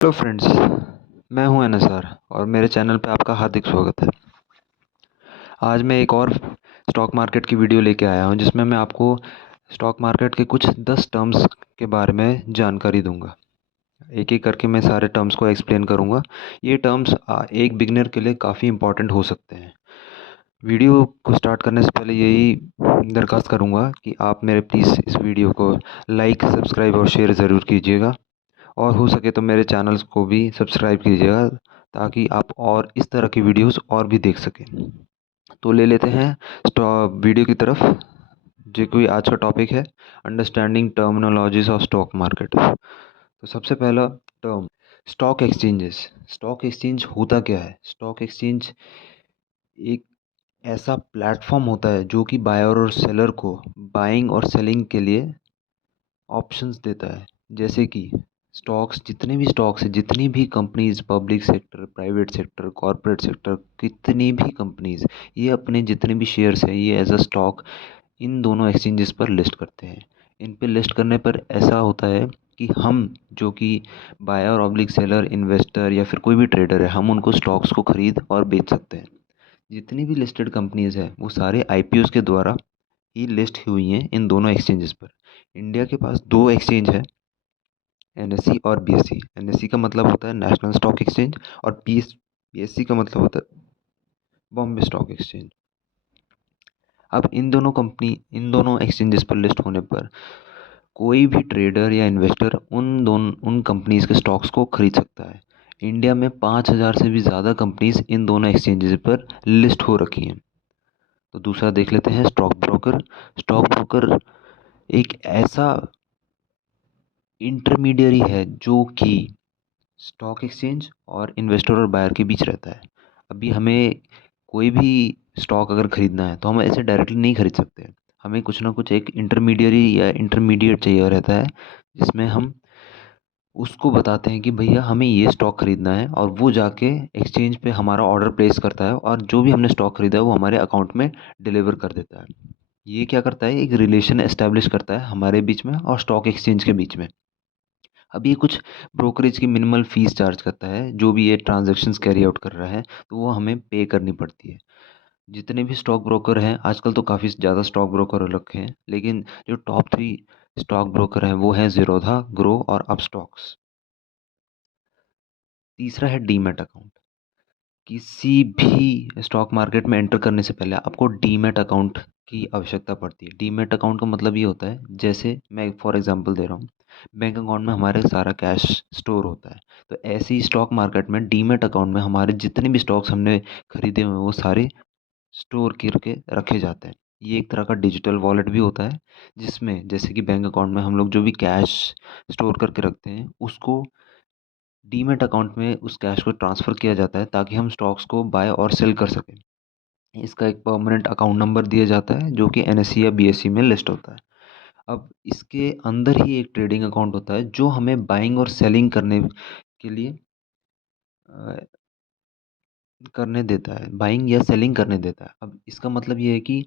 Hello friends. मैं हूं अनसर और मेरे चैनल पे आपका हार्दिक स्वागत है। आज मैं एक और स्टॉक मार्केट की वीडियो लेके आया हूं जिसमें मैं आपको स्टॉक मार्केट के कुछ 10 टर्म्स के बारे में जानकारी दूंगा। एक एक करके मैं सारे टर्म्स को एक्सप्लेन करूंगा। ये टर्म्स एक बिगिनर के लिए काफ़ी इंपॉर्टेंट हो सकते हैं। वीडियो को स्टार्ट करने से पहले यही दरख्वास्त करूंगा कि आप मेरे प्लीज़ इस वीडियो को लाइक, सब्सक्राइब और शेयर ज़रूर कीजिएगा और हो सके तो मेरे चैनल्स को भी सब्सक्राइब कीजिएगा ताकि आप और इस तरह की वीडियोस और भी देख सकें। तो ले लेते हैं वीडियो की तरफ। जो कोई आज का टॉपिक है, understanding terminologies of stock market. तो सबसे पहला term, stock exchanges. Stock exchange होता क्या है? स्टॉक एक्सचेंज एक ऐसा प्लेटफॉर्म होता है जो कि बायर और सेलर को बाइंग और सेलिंग के लिए ऑप्शंस देता है। जैसे कि जितने भी स्टॉक्स हैं, जितनी भी companies, public sector, private sector, corporate sector, कितनी भी कंपनीज, ये अपने जितने भी शेयर्स हैं ये एज अ स्टॉक इन दोनों एक्सचेंजेस पर लिस्ट करते हैं। इन पे लिस्ट करने पर ऐसा होता है कि हम जो कि बायर ऑब्लिक सेलर, इन्वेस्टर या फिर कोई भी ट्रेडर है, हम उनको स्टॉक्स को खरीद और बेच सकते हैं। जितनी भी लिस्टेड कंपनीज हैं वो सारे आईपीओs के द्वारा ही लिस्ट हुई हैं इन दोनों एक्सचेंजेस पर। इंडिया के पास दो एक्सचेंज है, एनएसई और बीएसई। एनएसई का मतलब होता है नेशनल स्टॉक एक्सचेंज और बीएसई का मतलब होता है बॉम्बे स्टॉक एक्सचेंज। अब इन दोनों एक्सचेंजेस पर लिस्ट होने पर कोई भी ट्रेडर या इन्वेस्टर उन कंपनीज के स्टॉक्स को खरीद सकता है। इंडिया में 5,000 से भी ज़्यादा कंपनीज इन दोनों एक्सचेंजेस पर लिस्ट हो रखी हैं। तो दूसरा देख लेते हैं, स्टॉक ब्रोकर। स्टॉक ब्रोकर एक ऐसा इंटरमीडियरी है जो कि स्टॉक एक्सचेंज और इन्वेस्टर और बायर के बीच रहता है। अभी हमें कोई भी स्टॉक अगर खरीदना है तो हम ऐसे डायरेक्टली नहीं खरीद सकते। हमें कुछ ना कुछ एक इंटरमीडियरी या इंटरमीडिएट चाहिए रहता है जिसमें हम उसको बताते हैं कि भैया हमें ये स्टॉक खरीदना है, और वो जाके एक्सचेंज पे हमारा ऑर्डर प्लेस करता है और जो भी हमने स्टॉक खरीदा है वो हमारे अकाउंट में डिलीवर कर देता है। ये क्या करता है? एक रिलेशन एस्टेब्लिश करता है हमारे बीच में और स्टॉक एक्सचेंज के बीच में। अब ये कुछ ब्रोकरेज की मिनिमल फीस चार्ज करता है, जो भी ये ट्रांजैक्शंस कैरी आउट कर रहा है तो वो हमें पे करनी पड़ती है। जितने भी स्टॉक ब्रोकर हैं, आजकल तो काफ़ी ज़्यादा स्टॉक ब्रोकर हो रखे हैं, लेकिन जो टॉप 3 स्टॉक ब्रोकर हैं वो हैं ज़ीरोधा, ग्रो और अपस्टॉक्स। तीसरा है डीमैट अकाउंट। किसी भी स्टॉक मार्केट में एंटर करने से पहले आपको डीमैट अकाउंट की आवश्यकता पड़ती है। डीमैट अकाउंट का मतलब ये होता है, जैसे मैं फॉर एग्जांपल दे रहा हूँ, बैंक अकाउंट में हमारे सारा कैश स्टोर होता है, तो ऐसे ही स्टॉक मार्केट में डीमैट अकाउंट में हमारे जितने भी स्टॉक्स हमने खरीदे हुए हैं वो सारे स्टोर करके रखे जाते हैं। ये एक तरह का डिजिटल वॉलेट भी होता है जिसमें जैसे कि बैंक अकाउंट में हम लोग जो भी कैश स्टोर करके रखते हैं उसको डीमैट अकाउंट में उस कैश को ट्रांसफ़र किया जाता है ताकि हम स्टॉक्स को बाय और सेल कर सकें। इसका एक परमानेंट अकाउंट नंबर दिया जाता है जो कि एनएसई या बीएसई में लिस्ट होता है। अब इसके अंदर ही एक ट्रेडिंग अकाउंट होता है जो हमें बाइंग और सेलिंग के लिए करने देता है, बाइंग या सेलिंग करने देता है। अब इसका मतलब ये है कि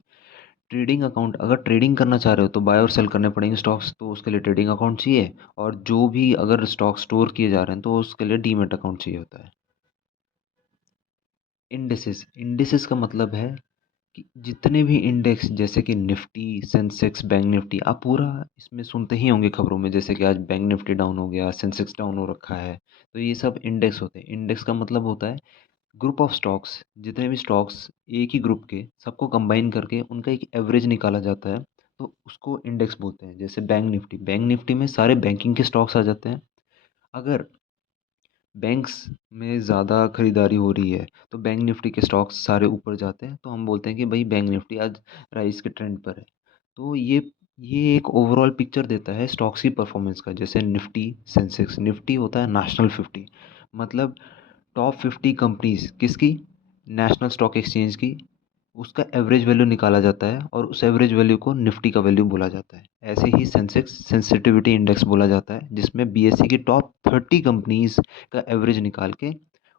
ट्रेडिंग अकाउंट, अगर ट्रेडिंग करना चाह रहे हो तो बाय और सेल करने पड़ेंगे स्टॉक्स, तो उसके लिए ट्रेडिंग अकाउंट चाहिए। और जो भी अगर स्टॉक स्टोर किए जा रहे हैं तो उसके लिए डीमैट अकाउंट चाहिए होता है। इंडेक्सेस, इंडेक्सेस का मतलब है कि जितने भी इंडेक्स, जैसे कि निफ्टी, सेंसेक्स, बैंक निफ्टी, आप पूरा इसमें सुनते ही होंगे खबरों में, जैसे कि आज बैंक निफ्टी डाउन हो गया, सेंसेक्स डाउन हो रखा है, तो ये सब इंडेक्स होते हैं। इंडेक्स का मतलब होता है ग्रुप ऑफ स्टॉक्स। जितने भी स्टॉक्स एक ही ग्रुप के, सबको कंबाइन करके उनका एक एवरेज निकाला जाता है, तो उसको इंडेक्स बोलते हैं। जैसे बैंक निफ्टी में सारे बैंकिंग के स्टॉक्स आ जाते हैं। अगर बैंक्स में ज़्यादा खरीदारी हो रही है तो बैंक निफ्टी के स्टॉक्स सारे ऊपर जाते हैं, तो हम बोलते हैं कि भाई बैंक निफ्टी आज राइज के ट्रेंड पर है। तो ये एक ओवरऑल पिक्चर देता है स्टॉक्स की परफॉर्मेंस का। जैसे निफ्टी, सेंसेक्स, निफ्टी होता है नेशनल 50, मतलब टॉप 50 कंपनीज किसकी, नेशनल स्टॉक एक्सचेंज की, उसका एवरेज वैल्यू निकाला जाता है और उस एवरेज वैल्यू को निफ्टी का वैल्यू बोला जाता है। ऐसे ही सेंसेक्स सेंसिटिविटी इंडेक्स बोला जाता है जिसमें बीएसई की टॉप 30 कंपनीज का एवरेज निकाल के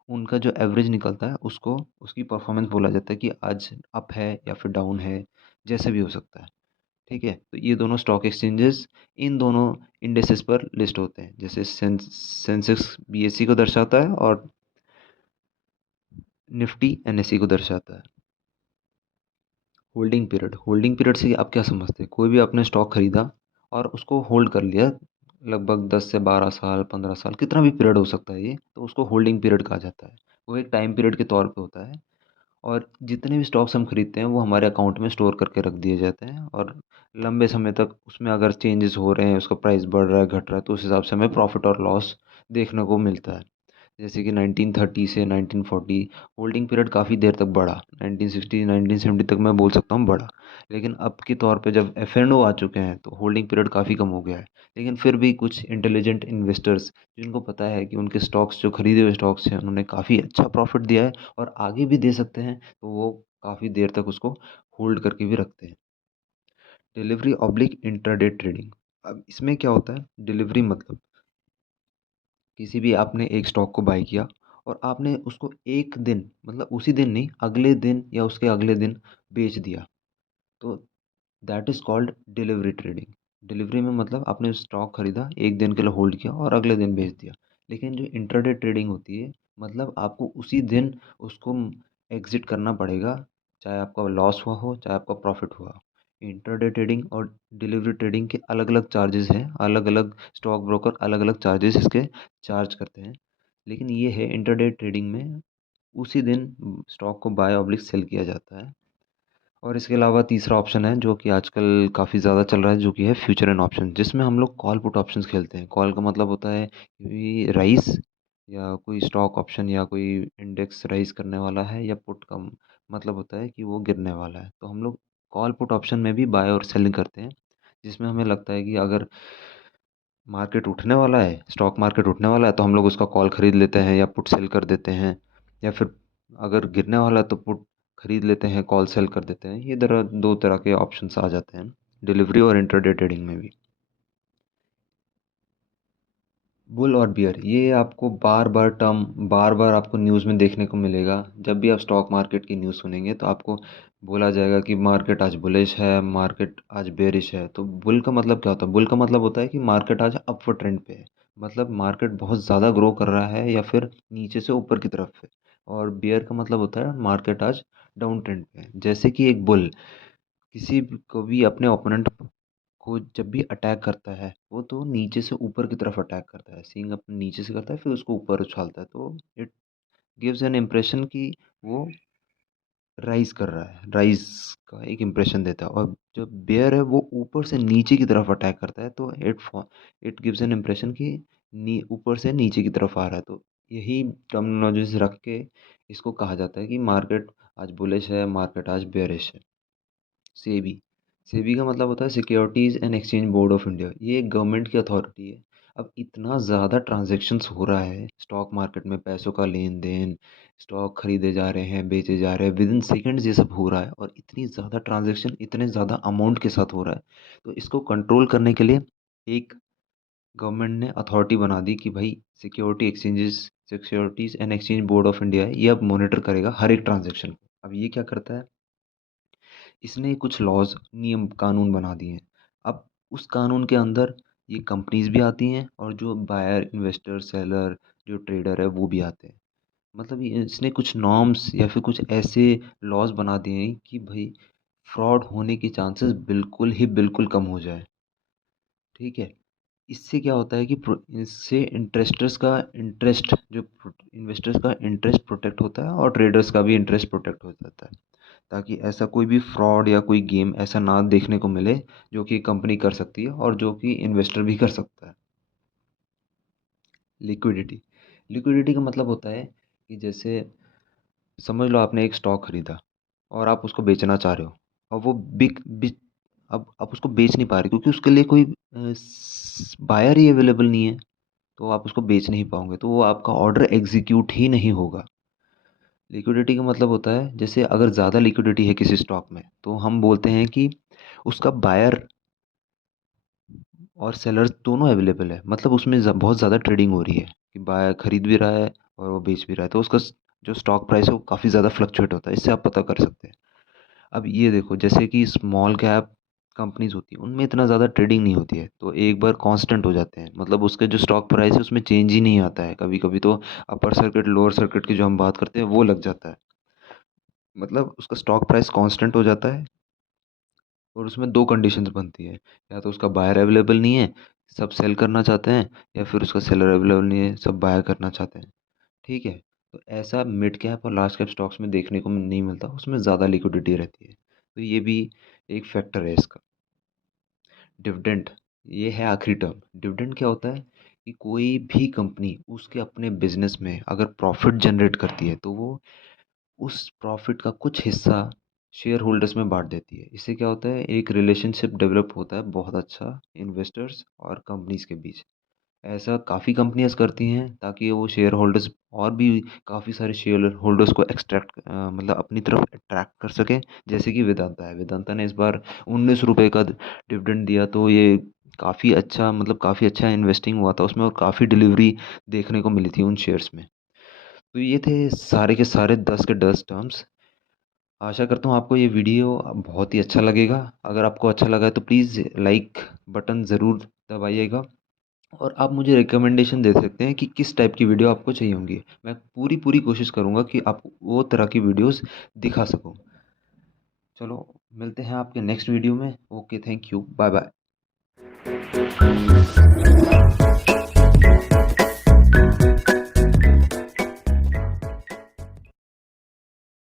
उनका जो एवरेज निकलता है उसको उसकी परफॉर्मेंस बोला जाता है कि आज अप है या फिर डाउन है, जैसे भी हो सकता है। ठीक है, तो ये दोनों स्टॉक एक्सचेंजेस इन दोनों इंडेक्सेस पर लिस्ट होते हैं, जैसे सेंसेक्स बीएससी को दर्शाता है और निफ्टी एनएससी को दर्शाता है। होल्डिंग पीरियड से आप क्या समझते हैं? कोई भी आपने स्टॉक खरीदा और उसको होल्ड कर लिया लगभग 10 से 12 साल, 15 साल, कितना भी पीरियड हो सकता है ये, तो उसको होल्डिंग पीरियड कहा जाता है। वो एक टाइम पीरियड के तौर पे होता है और जितने भी स्टॉक्स हम खरीदते हैं वो हमारे अकाउंट में स्टोर करके रख दिए जाते हैं और लंबे समय तक उसमें अगर चेंजेस हो रहे हैं, उसका प्राइस बढ़ रहा है, घट रहा है, तो उस हिसाब से हमें प्रॉफिट और लॉस देखने को मिलता है। जैसे कि 1930 से 1940 होल्डिंग पीरियड काफ़ी देर तक बढ़ा, 1960 1970 तक मैं बोल सकता हूँ बढ़ा। लेकिन अब के तौर पे जब एफ एंड ओ आ चुके हैं तो होल्डिंग पीरियड काफ़ी कम हो गया है। लेकिन फिर भी कुछ इंटेलिजेंट इन्वेस्टर्स जिनको पता है कि उनके स्टॉक्स जो खरीदे हुए स्टॉक्स हैं उन्होंने काफ़ी अच्छा प्रॉफिट दिया है और आगे भी दे सकते हैं, तो वो काफ़ी देर तक उसको होल्ड करके भी रखते हैं। Delivery oblique intraday trading. अब इसमें क्या होता है? डिलीवरी मतलब किसी भी आपने एक स्टॉक को बाय किया और आपने उसको एक दिन, मतलब उसी दिन नहीं, अगले दिन या उसके अगले दिन बेच दिया, तो that is called delivery trading. Delivery में मतलब आपने स्टॉक खरीदा, एक दिन के लिए होल्ड किया और अगले दिन बेच दिया। लेकिन जो इंट्राडे ट्रेडिंग होती है, मतलब आपको उसी दिन उसको एग्जिट करना पड़ेगा, चाहे आपका लॉस हुआ हो चाहे आपका प्रॉफिट हुआ हो। इंट्राडे ट्रेडिंग और डिलीवरी ट्रेडिंग के अलग अलग चार्जेस हैं, अलग अलग स्टॉक ब्रोकर अलग अलग चार्जेस इसके चार्ज करते हैं। लेकिन ये है, इंट्राडे ट्रेडिंग में उसी दिन स्टॉक को बाय ऑब्लिक सेल किया जाता है। और इसके अलावा तीसरा ऑप्शन है जो कि आजकल काफ़ी ज़्यादा चल रहा है, जो कि है फ्यूचर एंड ऑप्शन, जिसमें हम लोग कॉल पुट ऑप्शंस खेलते हैं। कॉल का मतलब होता है कि राइज या कोई स्टॉक ऑप्शन या कोई इंडेक्स राइज करने वाला है, या पुट का मतलब होता है कि वो गिरने वाला है। तो हम लोग कॉल पुट ऑप्शन में भी बाय और सेलिंग करते हैं, जिसमें हमें लगता है कि अगर मार्केट उठने वाला है, स्टॉक मार्केट उठने वाला है, तो हम लोग उसका कॉल खरीद लेते हैं या पुट सेल कर देते हैं, या फिर अगर गिरने वाला है तो पुट खरीद लेते हैं, कॉल सेल कर देते हैं। ये दो तरह के ऑप्शंस आ जाते हैं डिलीवरी और इंट्राडे ट्रेडिंग में भी। बुल और बियर, ये आपको बार बार आपको न्यूज़ में देखने को मिलेगा। जब भी आप स्टॉक मार्केट की न्यूज़ सुनेंगे तो आपको बोला जाएगा कि मार्केट आज बुलिश है, मार्केट आज बेरिश है। तो बुल का मतलब क्या होता है? बुल का मतलब होता है कि मार्केट आज अपवर्ड ट्रेंड पे है, मतलब मार्केट बहुत ज़्यादा ग्रो कर रहा है या फिर नीचे से ऊपर की तरफ है। और बियर का मतलब होता है मार्केट आज डाउन ट्रेंड पे है। जैसे कि एक बुल किसी को भी अपने ओपोनेंट को जब भी अटैक करता है, वो तो नीचे से ऊपर की तरफ अटैक करता है, सींग अपने नीचे से करता है फिर उसको ऊपर उछालता है, तो इट गिव्स एन इम्प्रेशन कि वो राइज कर रहा है, राइज का एक इम्प्रेशन देता है। और जो बेयर है वो ऊपर से नीचे की तरफ अटैक करता है, तो इट गिव्स एन इम्प्रेशन कि ऊपर से नीचे की तरफ आ रहा है। तो यही टर्मिनोलॉजीज रख के इसको कहा जाता है कि मार्केट आज बुलिश है, मार्केट आज बेयरिश है। सेबी सेबी का मतलब होता है securities and exchange board of India. ये एक गवर्नमेंट की अथॉरिटी है। अब इतना ज़्यादा ट्रांजैक्शंस हो रहा है स्टॉक मार्केट में, पैसों का लेन देन, स्टॉक खरीदे जा रहे हैं, बेचे जा रहे हैं, विद इन सेकेंड्स ये सब हो रहा है, और इतनी ज़्यादा ट्रांजैक्शन इतने ज़्यादा अमाउंट के साथ हो रहा है। तो इसको कंट्रोल करने के लिए एक गवर्नमेंट ने अथॉरिटी बना दी कि भाई securities and exchange board of India है, ये अब मॉनिटर करेगा हर एक ट्रांजैक्शन को। अब ये क्या करता है? इसने कुछ लॉज़, नियम कानून बना दिए हैं। अब उस कानून के अंदर ये कंपनीज़ भी आती हैं और जो बायर, इन्वेस्टर, सेलर, जो ट्रेडर है वो भी आते हैं। मतलब ये इसने कुछ नॉर्म्स या फिर कुछ ऐसे लॉज़ बना दिए हैं कि भाई फ्रॉड होने के चांसेस बिल्कुल ही बिल्कुल कम हो जाए। ठीक है? इससे क्या होता है कि इससे इन्वेस्टर्स का इंटरेस्ट प्रोटेक्ट होता है और ट्रेडर्स का भी इंटरेस्ट प्रोटेक्ट हो जाता है, ताकि ऐसा कोई भी फ्रॉड या कोई गेम ऐसा ना देखने को मिले जो कि कंपनी कर सकती है और जो कि इन्वेस्टर भी कर सकता है। लिक्विडिटी लिक्विडिटी का मतलब होता है कि जैसे समझ लो आपने एक स्टॉक खरीदा और आप उसको बेचना चाह रहे हो, और वो बिक बिक अब आप उसको बेच नहीं पा रहे क्योंकि उसके लिए कोई बायर ही अवेलेबल नहीं है, तो आप उसको बेच नहीं पाओगे, तो वो आपका ऑर्डर एग्जीक्यूट ही नहीं होगा। लिक्विडिटी का मतलब होता है जैसे अगर ज़्यादा लिक्विडिटी है किसी स्टॉक में, तो हम बोलते हैं कि उसका बायर और सेलर दोनों अवेलेबल है, मतलब उसमें बहुत ज़्यादा ट्रेडिंग हो रही है कि बायर खरीद भी रहा है और वो बेच भी रहा है, तो उसका जो स्टॉक प्राइस है वो काफ़ी ज़्यादा फ्लक्चुएट होता है। इससे आप पता कर सकते हैं। अब ये देखो, जैसे कि स्मॉल कैप कंपनीज होती हैं उनमें इतना ज़्यादा ट्रेडिंग नहीं होती है, तो एक बार कांस्टेंट हो जाते हैं, मतलब उसके जो स्टॉक प्राइस है उसमें चेंज ही नहीं आता है। कभी कभी तो अपर सर्किट लोअर सर्किट की जो हम बात करते हैं वो लग जाता है, मतलब उसका स्टॉक प्राइस कांस्टेंट हो जाता है। और उसमें दो कंडीशंस बनती है, या तो उसका बायर अवेलेबल नहीं है, सब सेल करना चाहते हैं, या फिर उसका सेलर अवेलेबल नहीं है, सब बाय करना चाहते हैं। ठीक है। तो ऐसा मिड कैप और लार्ज कैप स्टॉक्स में देखने को नहीं मिलता, उसमें ज़्यादा लिक्विडिटी रहती है, तो ये भी एक फैक्टर है इसका। डिविडेंड, ये है आखिरी टर्म। डिविडेंड क्या होता है कि कोई भी कंपनी उसके अपने बिजनेस में अगर प्रॉफिट जनरेट करती है तो वो उस प्रॉफिट का कुछ हिस्सा शेयर होल्डर्स में बांट देती है। इससे क्या होता है, एक रिलेशनशिप डेवलप होता है बहुत अच्छा इन्वेस्टर्स और कंपनीज के बीच। ऐसा काफ़ी कंपनियां करती हैं ताकि वो शेयर होल्डर्स और भी काफ़ी सारे शेयर होल्डर्स को मतलब अपनी तरफ अट्रैक्ट कर सकें। जैसे कि वेदांता है, वेदांता ने इस बार 19 रुपये का डिविडेंड दिया, तो ये काफ़ी अच्छा, मतलब काफ़ी अच्छा इन्वेस्टिंग हुआ था उसमें, और काफ़ी डिलीवरी देखने को मिली थी उन शेयर्स में। तो ये थे सारे के सारे 10 के 10 टर्म्स। आशा करता हूँ आपको ये वीडियो बहुत ही अच्छा लगेगा। अगर आपको अच्छा लगा है तो प्लीज़ लाइक बटन ज़रूर दबाइएगा, और आप मुझे रिकमेंडेशन दे सकते हैं कि किस टाइप की वीडियो आपको चाहिए होंगी। मैं पूरी पूरी कोशिश करूँगा कि आपको वो तरह की वीडियोस दिखा सकूँ। चलो, मिलते हैं आपके नेक्स्ट वीडियो में। Okay, thank you, bye bye.